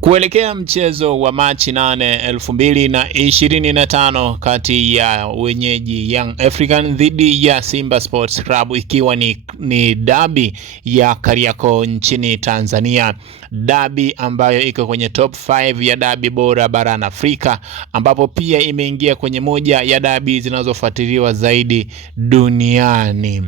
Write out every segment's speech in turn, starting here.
Kuelekea mchezo wa Machi 8, 2025 kati ya wenyeji Young African dhidi ya Simba Sports Club, ikiwa ni dabi ya Kariakoo nchini Tanzania, dabi ambayo iko kwenye top 5 ya dabi bora barani Afrika, ambapo pia imeingia kwenye moja ya dabi zinazofuatiliwa zaidi duniani.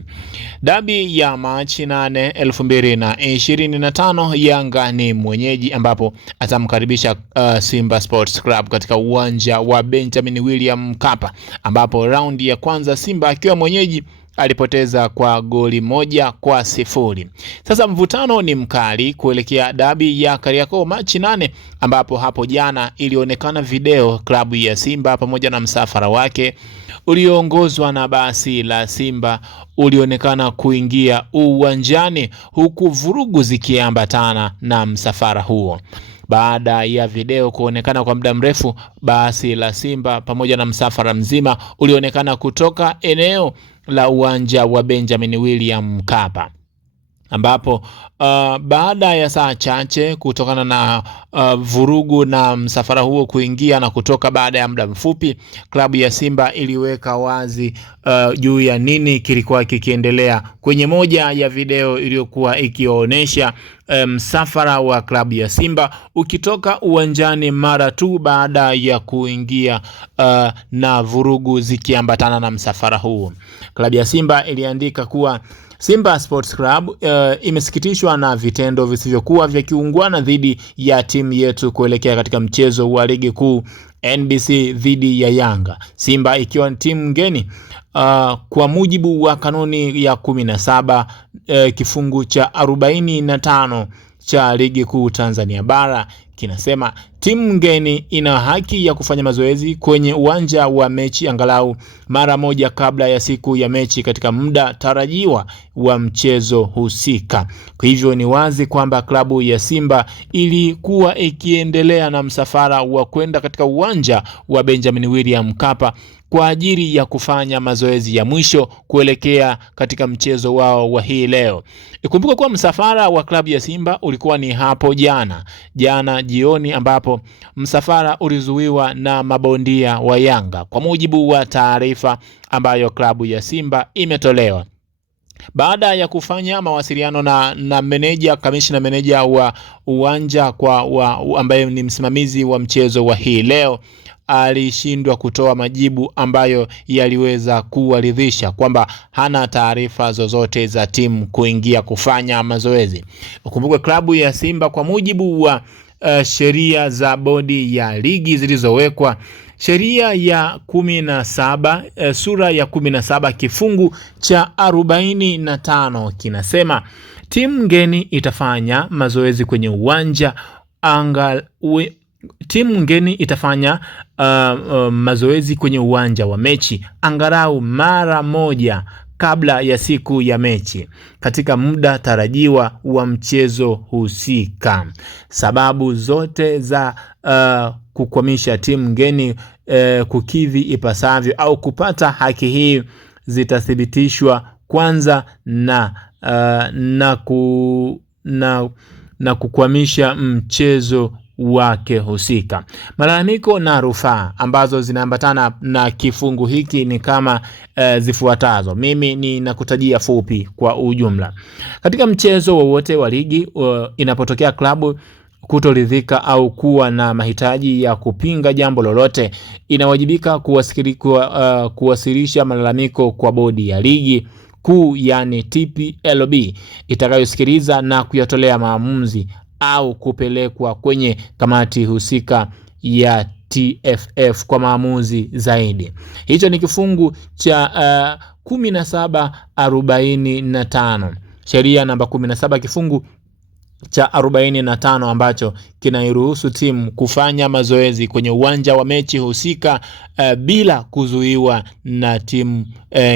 Dabi ya Machi 8, 2025, Yanga ni mwenyeji ambapo atamkaribisha Simba Sports Club katika uwanja wa Benjamin William Mkapa, ambapo raundi ya kwanza Simba akiwa mwenyeji alipoteza kwa goli 1-0. Sasa mvutano ni mkali kuelekea dabi ya Kariakoo Machi 8, ambapo hapo jana ilionekana video klabu ya Simba pamoja na msafara wake ulioongozwa na basi la Simba ulionekana kuingia uwanjani, huku vurugu zikiambatana na msafara huo. Baada ya video kuonekana kwa muda mrefu, basi la Simba pamoja na msafara mzima ulionekana kutoka eneo la uwanja wa Benjamin William Mkapa, ambapo baada ya saa chache kutokana na vurugu na msafara huo kuingia na kutoka, baada ya muda mfupi klabu ya Simba iliweka wazi juu ya nini kilikuwa kikiendelea kwenye moja ya video iliyokuwa ikionyesha msafara wa klabu ya Simba ukitoka uwanjani mara tu baada ya kuingia na vurugu zikiambatana na msafara huo. Klabu ya Simba iliandika kuwa Simba Sports Club imesikitishwa na vitendo visivyokuwa vya kiungwana dhidi ya timu yetu kuelekea katika mchezo wa ligi kuu NBC dhidi ya Yanga. Simba ikiwa timu ngeni, kwa mujibu wa kanuni ya 17 kifungu cha 45 cha ligi kuu Tanzania bara kinasema timu ngeni ina haki ya kufanya mazoezi kwenye uwanja wa mechi angalau mara moja kabla ya siku ya mechi katika muda tarajiwa wa mchezo husika. Kwa hivyo ni wazi kwamba klabu ya Simba ilikuwa ikiendelea na msafara wa kwenda katika uwanja wa Benjamin William Mkapa kwa ajili ya kufanya mazoezi ya mwisho kuelekea katika mchezo wao wa hii leo. Ikumbuka kuwa msafara wa klabu ya Simba ulikuwa ni hapo jana jioni, ambapo msafara ulizuiwa na mabondia wa Yanga kwa mujibu wa taarifa ambayo klabu ya Simba imetolewa. Baada ya kufanya mawasiliano na kamishna meneja wa uwanja ambaye ni msimamizi wa mchezo wa hii leo, alishindwa kutoa majibu ambayo yaliweza kuwaridhisha kwamba hana taarifa zozote za timu kuingia kufanya mazoezi. Ukumbuke klabu ya Simba kwa mujibu wa sheria za bodi ya ligi zilizowekwa, sheria ya 17 sura ya 17 kifungu cha 45 kinasema timu ngeni itafanya mazoezi kwenye uwanja mazoezi kwenye uwanja wa mechi angalau mara moja kabla ya siku ya mechi katika muda tarajiwa wa mchezo husika. Sababu zote za kukwamisha timu ngeni kukidhi ipasavyo au kupata haki hii zitathibitishwa kwanza na kukwamisha mchezo wake husika. Malalamiko na rufaa ambazo zinaambatana na kifungu hiki ni kama zifuatazo. Mimi ninakutajia fupi kwa ujumla. Katika mchezo wowote wa ligi, inapotokea klabu kutoridhika au kuwa na mahitaji ya kupinga jambo lolote, inawajibika kuwasilisha malalamiko kwa bodi ya ligi kuu, yani TPLB, itakayosikiliza na kuyatolea maamuzi au kupelekwa kwenye kamati husika ya TFF kwa maamuzi zaidi. Hicho ni kifungu cha 1745, sheria namba 17 kifungu cha 45 ambacho kinairuhusu timu kufanya mazoezi kwenye uwanja wa mechi husika bila kuzuiwa na timu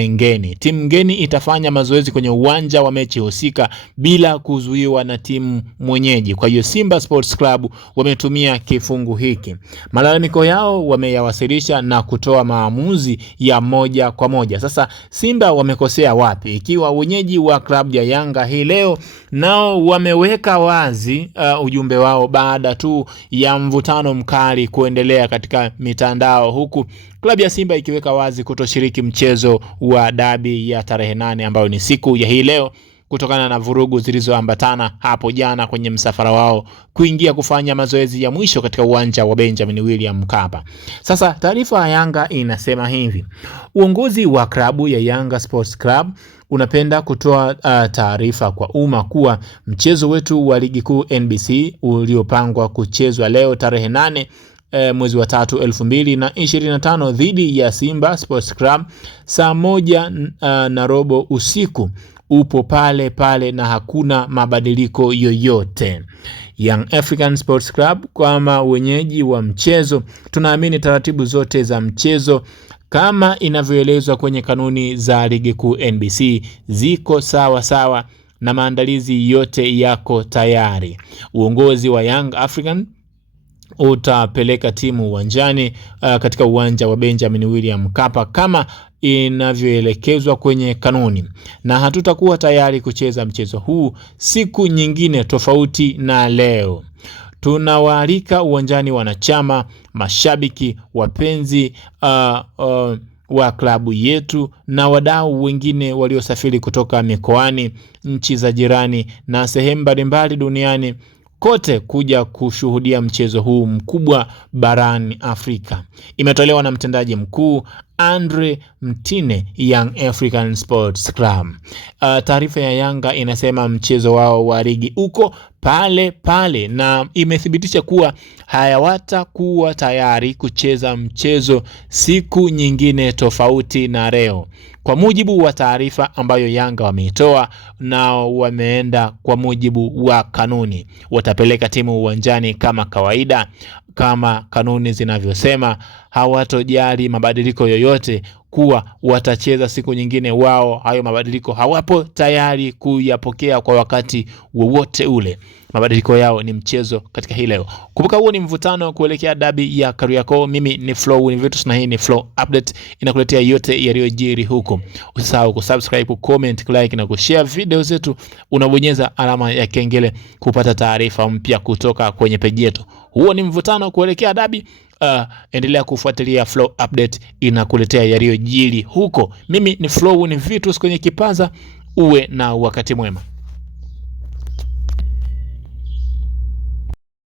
ngeni. Timu ngeni itafanya mazoezi kwenye uwanja wa mechi husika bila kuzuiwa na timu mwenyeji. Kwa hiyo Simba Sports Club wametumia kifungu hiki. Malalamiko yao wameyawasilisha na kutoa maamuzi ya moja kwa moja. Sasa Simba wamekosea wapi? Ikiwa wenyeji wa klabu ya Yanga hii leo nao wameweka wameweka wazi ujumbe wao baada tu ya mvutano mkali kuendelea katika mitandao, huku klabu ya Simba ikiweka wazi kutoshiriki mchezo wa dabi ya tarehe 8 ambayo ni siku ya hii leo kutokana na vurugu zilizoambatana hapo jana kwenye msafara wao kuingia kufanya mazoezi ya mwisho katika uwanja wa Benjamin William Mkapa. Sasa taarifa ya Yanga inasema hivi: uongozi wa klabu ya Yanga Sports Club unapenda kutoa taarifa kwa umma kuwa mchezo wetu wa ligi kuu NBC uliopangwa kuchezwa leo tarehe 8 mwezi wa 3 2025 dhidi ya Simba Sports Club saa 1:30 usiku upo pale pale na hakuna mabadiliko yoyote. Young African Sports Club kama wenyeji wa mchezo, tunaamini taratibu zote za mchezo kama inavyoelezwa kwenye kanuni za ligi kuu NBC ziko sawa sawa na maandalizi yote yako tayari. Uongozi wa Young African utapeleka timu uwanjani katika uwanja wa Benjamin William Mkapa kama inavyoelekezwa kwenye kanuni, na hatutakuwa tayari kucheza mchezo huu siku nyingine tofauti na leo. Tunawaalika uwanjani wanachama, mashabiki, wapenzi wa klabu yetu na wadau wengine waliosafiri kutoka mikoani, nchi za jirani na sehemu mbalimbali duniani kote kuja kushuhudia mchezo huu mkubwa barani Afrika. Imetolewa na mtendaji mkuu Andre Mtine, Young African Sports Club. Taarifa ya Yanga inasema mchezo wao wa ligi uko pale pale na imethibitisha kuwa hawatakuwa tayari kucheza mchezo siku nyingine tofauti na leo. Kwa mujibu wa taarifa ambayo Yanga wameitoa, na wameenda kwa mujibu wa kanuni, watapeleka timu uwanjani kama kawaida kama kanuni zinavyosema. Hawatojali mabadiliko yoyote kuwa watacheza siku nyingine. Wao hayo mabadiliko hawapo tayari kuyapokea kwa wakati wowote ule. Mabadiliko yao ni mchezo katika hii leo. Kumbuka huo ni mvutano kuelekea dabi ya Kariakoo. Mimi ni Flow Univitus na hii ni Flow Update, inakuletea yote yaliyojiri huko. Usisahau kusubscribe, comment, like na kushare video zetu. Unabonyeza alama ya kengele kupata taarifa mpya kutoka kwenye page yetu. Huo ni mvutano kuelekea dabi. Endelea kufuatilia Flow Update, inakuletea yaliyojiri huko. Mimi ni Flow Univitus kwenye kipaza. Uwe na wakati mwema.